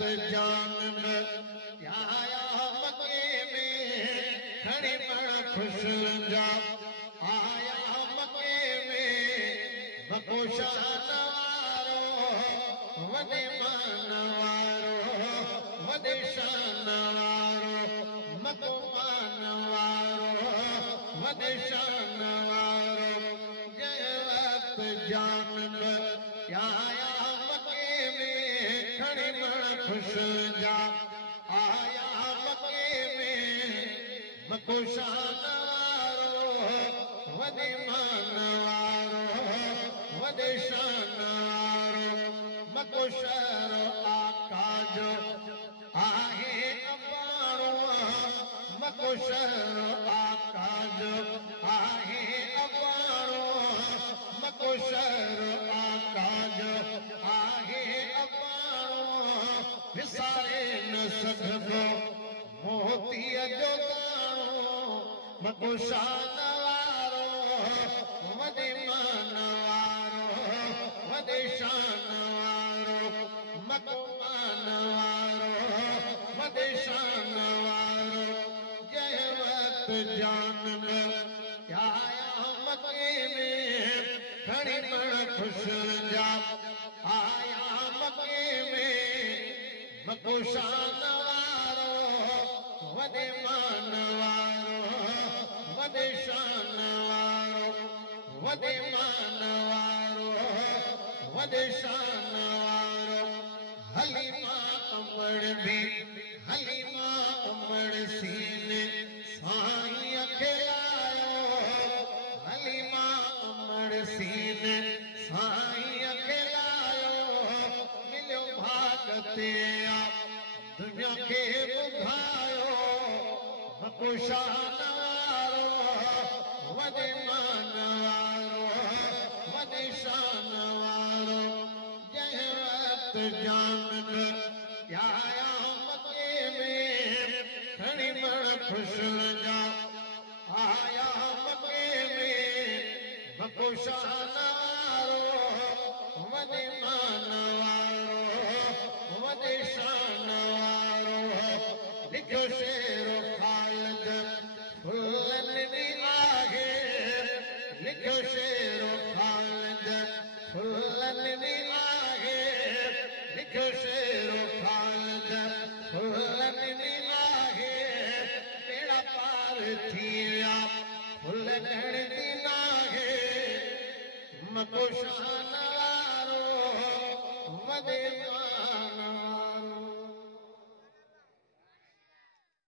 जान आया मके में खड़ी पण खुश जा आया मके में बकोशान वारो वदे मान वारो वदे शान वारो मको मान वारो वदे शान वारो जय वक्त जान आया मके में खड़ी पण खुश जा आया मके में बकोशान वारो वदे मान वारो वदे शान वारो मको शहर आका जो आहे अबाणो मको शहर आका जो आहे अबाणो मको शहर आका जो आहे अबाणो विसारे न सघबो मोतीअ जो दाणो मको शान वारो वदे मान वारो वदे शान वारो मको मान वारो वदे शान वारो जय वक्त जान आया मके में खड़ी पण खुश जा आया मके में मको शान वारो वदे मान वारो वदे शान वारो वदे मान वारो वदे शान वारो हलीमा अमड़ भी हलीमा अमड़ सीने साईं खिलायो हलीमा अमड़ सीने साईं खिलायो मिलियो भागते दुनिया के बुधायो मको शान वारो वदे मान वारो वदे शान वारो जय वक्त जान आया मके में खड़ी पण खुश जा आया मके में मको शान वारो वदे मान वारो वदे शान वारो लिखो शेरो खालिद फुल्लन दी आहे लिखो शेरो खालिद फुल्लन दी आहे लिखो शेरो खालिद फुल्लन दी आहे बेड़ा पार थी विया फुल घण दी नाहे मको शान वारो वदे